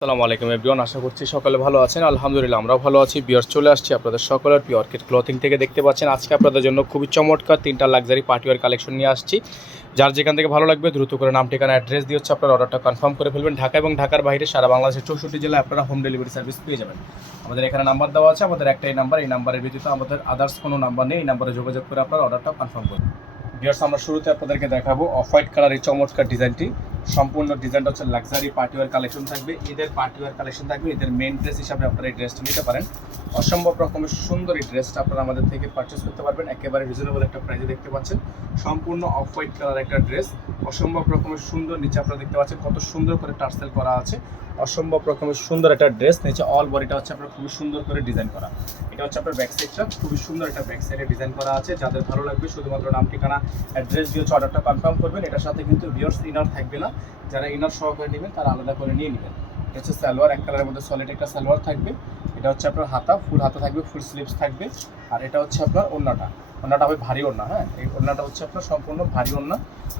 আসসালামু আলাইকুম এভরিওয়ান, আশা করছি সকালে ভালো আছেন। আলহামদুলিল্লাহ আমরাও ভালো আছি। বিয়ার্স চলে আসছি আপনাদের সকলের পিওর কিড ক্লথিং থেকে। দেখতে পাচ্ছেন আজকে আপনাদের জন্য খুবই চমৎকার তিনটা লাক্সারি পার্টিওয়ার কালেকশন নিয়ে আসছি। যার যেখান থেকে ভালো লাগবে দ্রুত করে নাম ঠিকানা অ্যাড্রেস দিয়ে হচ্ছে আপনার অর্ডারটা কনফার্ম করে ফেলবেন। ঢাকা এবং ঢাকার বাইরে সারা বাংলাদেশের 64 জেলায় আপনারা হোম ডেলিভারি সার্ভিস পেয়ে যাবেন। আমাদের এখানে নাম্বার দেওয়া আছে, আমাদের একটাই নাম্বার। এই নাম্বারের ব্যতীত আমাদের আদার্স কোনো নাম্বার নেই। এই নাম্বারে যোগাযোগ করে আপনার অর্ডারটা কনফার্ম করবেন। ভিউয়ার্স, আমরা শুরুতে আপনাদেরকে দেখাবো অফ হোয়াইট কালার এই চমৎকার ডিজাইনটি। সম্পূর্ণ ডিজাইনটা হচ্ছে লাক্সারি পার্টিওয়ার কালেকশন থাকবে, ঈদের পার্টিওয়ার কালেকশন থাকবে। ঈদের মেইন ড্রেস হিসাবে আপনারা এই ড্রেসটা নিতে পারেন। অসম্ভব রকমের সুন্দর এই ড্রেসটা আপনারা আমাদের থেকে পারচেস করতে পারবেন একেবারে রিজনেবল একটা প্রাইসে। দেখতে পাচ্ছেন সম্পূর্ণ অফ হোয়াইট কালার একটা ড্রেস, অসম্ভব রকমের সুন্দর। নিচে আপনারা দেখতে পাচ্ছেন কত সুন্দর করে টার্সেল করা আছে। অসম্ভব রকমের সুন্দর একটা ড্রেস। নিচে অল বডিটা হচ্ছে আপনার খুবই সুন্দর করে ডিজাইন করা। এটা হচ্ছে আপনার ব্যাক সাইডটা, খুবই সুন্দর একটা ব্যাক সাইডে ডিজাইন করা আছে। যাদের ভালো লাগবে শুধুমাত্র নাম ঠিকানা অ্যাড্রেস দিয়ে অর্ডারটা কনফার্ম করবেন। এটার সাথে কিন্তু ভিউয়ার্স ইনার থাকবে না, যারা ইনার সহকারে নেবেন তারা আলাদা করে নিয়ে নেবেন। এটা হচ্ছে সালোয়ার, এক কালারের মধ্যে সলিড একটা সালোয়ার থাকবে। এটা হচ্ছে আপনার হাতা, ফুল হাতা থাকবে, ফুল স্লিভস থাকবে। আর এটা হচ্ছে আপনার ওড়নাটা, ওড়নাটা হবে ভারী ওড়না। হ্যাঁ, এই ওড়নাটা হচ্ছে আপনার সম্পূর্ণ ভারী ওড়না।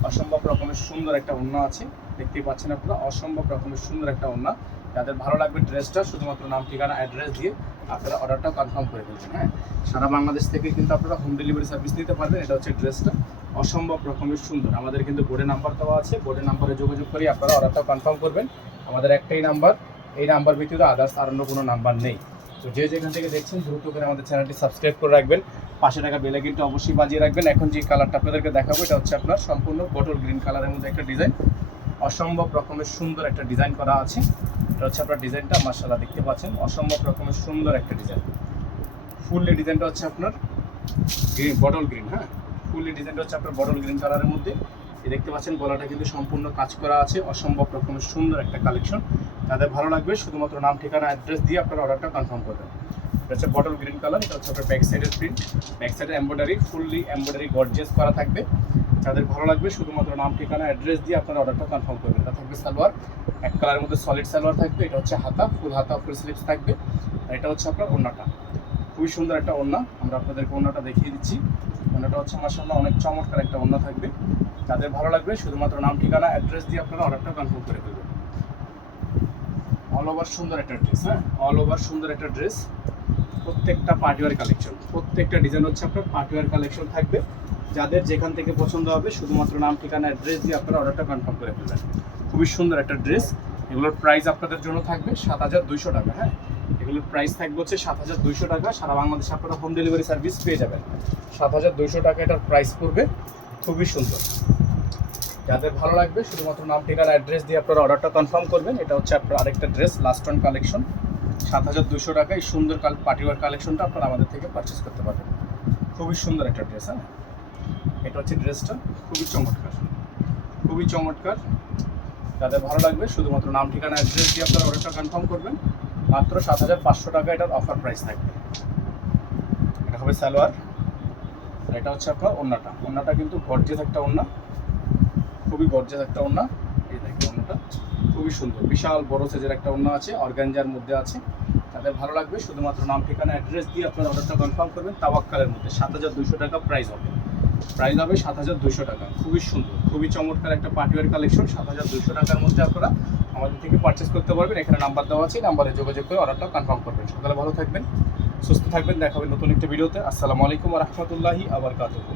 অসম্ভব রকমের সুন্দর একটা ওড়না আছে, দেখতেই পাচ্ছেন আপনারা। অসম্ভব রকমের সুন্দর একটা ওড়না। যাদের ভালো লাগবে ড্রেসটা শুধুমাত্র নাম ঠিকানা অ্যাড্রেস দিয়ে আপনারা অর্ডারটা কনফার্ম করে ফেলবেন। হ্যাঁ, সারা বাংলাদেশ থেকে কিন্তু আপনারা হোম ডেলিভারি সার্ভিস নিতে পারবেন। এটা হচ্ছে ড্রেসটা, অসম্ভব রকমের সুন্দর। আমাদের কিন্তু বোর্ডে নাম্বার দেওয়া আছে, বোর্ডের নাম্বারে যোগাযোগ করে আপনারা অর্ডারটা কনফার্ম করবেন। আমাদের একটাই নাম্বার, এই নাম্বার ব্যতীত আদার্স আর অন্য কোনো নাম্বার নেই। তো যে যেখান থেকে দেখছেন দ্রুত করে আমাদের চ্যানেলটি সাবস্ক্রাইব করে রাখবেন, পাশে থাকা বেল আইকনটা অবশ্যই বাজিয়ে রাখবেন। এখন যে কালারটা আপনাদেরকে দেখাবো এটা হচ্ছে আপনার সম্পূর্ণ বটল গ্রিন কালারের মধ্যে একটা ডিজাইন। অসম্ভব রকমের সুন্দর একটা ডিজাইন করা আছে। এটা হচ্ছে আপনার ডিজাইনটা, মাশাআল্লাহ দেখতে পাচ্ছেন অসম্ভব রকমের সুন্দর একটা ডিজাইন। ফুললি ডিজাইনটা হচ্ছে আপনার গ্রিন, বটল গ্রিন। হ্যাঁ, ফুললি ডিজাইনটা হচ্ছে আপনার বটল গ্রিন কালারের মধ্যে। দেখতে পাচ্ছেন গলাটা কিন্তু সম্পূর্ণ কাজ করা আছে। অসম্ভব রকমের সুন্দর একটা কালেকশন। যাদের ভালো লাগবে শুধুমাত্র নাম ঠিকানা অ্যাড্রেস দিয়ে আপনার অর্ডারটা কনফার্ম করবেন। এটা হচ্ছে বটল গ্রিন কালার। এটা হচ্ছে আপনার ব্যাক সাইডের প্রিন্ট, ব্যাক সাইডে এমব্রয়ডারি, ফুললি এমব্রয়ডারি গর্জিয়াস করা থাকবে। যাদের ভালো লাগবে শুধুমাত্র নাম ঠিকানা অ্যাড্রেস দিয়ে আপনার অর্ডারটা কনফার্ম করবেন। এটা থাকবে সালোয়ার, এক কালারের মধ্যে সলিড সালোয়ার থাকবে। এটা হচ্ছে হাতা, ফুল হাতা, ফুল স্লিভস থাকবে। আর এটা হচ্ছে আপনার ওড়নাটা, খুবই সুন্দর একটা ওড়না। আমরা আপনাদেরকে ওড়নাটা দেখিয়ে দিচ্ছি। ওড়নাটা হচ্ছে মাশাআল্লাহ অনেক চমৎকার একটা ওড়না থাকবে। যাদের ভালো লাগবে শুধুমাত্র নাম ঠিকানা অ্যাড্রেস দিয়ে আপনারা অর্ডারটা কনফার্ম করে ফেলবেন। অল ওভার সুন্দর একটা ড্রেস। হ্যাঁ, অল ওভার সুন্দর একটা ড্রেস। প্রত্যেকটা পার্টিওয়ার কালেকশন, প্রত্যেকটা ডিজাইন হচ্ছে আপনার পার্টিওয়ার কালেকশন থাকবে। যাদের যেখান থেকে পছন্দ হবে শুধুমাত্র নাম ঠিকানা অ্যাড্রেস দিয়ে আপনারা অর্ডারটা কনফার্ম করে ফেলবেন। খুবই সুন্দর একটা ড্রেস। এগুলোর প্রাইস আপনাদের জন্য থাকবে 7,200 টাকা। হ্যাঁ, এগুলোর প্রাইস থাকবে হচ্ছে 7,200 টাকা। সারা বাংলাদেশে আপনারা হোম ডেলিভারি সার্ভিস পেয়ে যাবেন। 7,200 টাকা এটার প্রাইস পড়বে। খুবই সুন্দর। যাদের ভালো লাগবে শুধুমাত্র নাম ঠিকানা অ্যাড্রেস দিয়ে আপনারা অর্ডারটা কনফার্ম করবেন। এটা হচ্ছে আপনার আরেকটা ড্রেস, লাস্ট অন কালেকশন। 7,200 টাকা এই সুন্দর পার্টিওয়ার কালেকশনটা আপনারা আমাদের থেকে পারচেস করতে পারবেন। খুবই সুন্দর একটা ড্রেস। হ্যাঁ, এটা হচ্ছে ড্রেসটা, খুবই চমৎকার, খুবই চমৎকার। যাদের ভালো লাগবে শুধুমাত্র নাম ঠিকানা অ্যাড্রেস দিয়ে আপনারা অর্ডারটা কনফার্ম করবেন। মাত্র 7,500 টাকা এটার অফার প্রাইস থাকবে। এটা হবে সালোয়ার, আর এটা হচ্ছে আপনার ওড়নাটা। ওড়নাটা কিন্তু গর্জিয়াস একটা ওড়না, খুবই গর্জিয়াস একটা ওড়না। এই দেখুন ওড়নাটা খুবই সুন্দর, বিশাল বড় সাইজের একটা ওড়না আছে, অর্গানজার মধ্যে আছে। যাদের ভালো লাগবে শুধুমাত্র নাম ঠিকানা অ্যাড্রেস দিয়ে আপনার অর্ডারটা কনফার্ম করবেন। তাওয়াক্কালের মধ্যে 7,200 টাকা প্রাইস হবে। প্রাইস হবে 7,200 টাকা। খুবই সুন্দর, খুবই চমৎকার একটা পার্টিওয়ার কালেকশন। 7,200 টাকার মধ্যে আপনারা আমাদের থেকে পারচেস করতে পারবেন। এখানে নাম্বার দেওয়া আছে, নাম্বারে যোগাযোগ করে অর্ডারটা কনফার্ম করবেন। সকালে ভালো থাকবেন, সুস্থ থাকবেন। দেখা হবে নতুন একটা ভিডিওতে। আসসালামু আলাইকুম ওয়া রাহমাতুল্লাহি ওয়া বারাকাতুহু।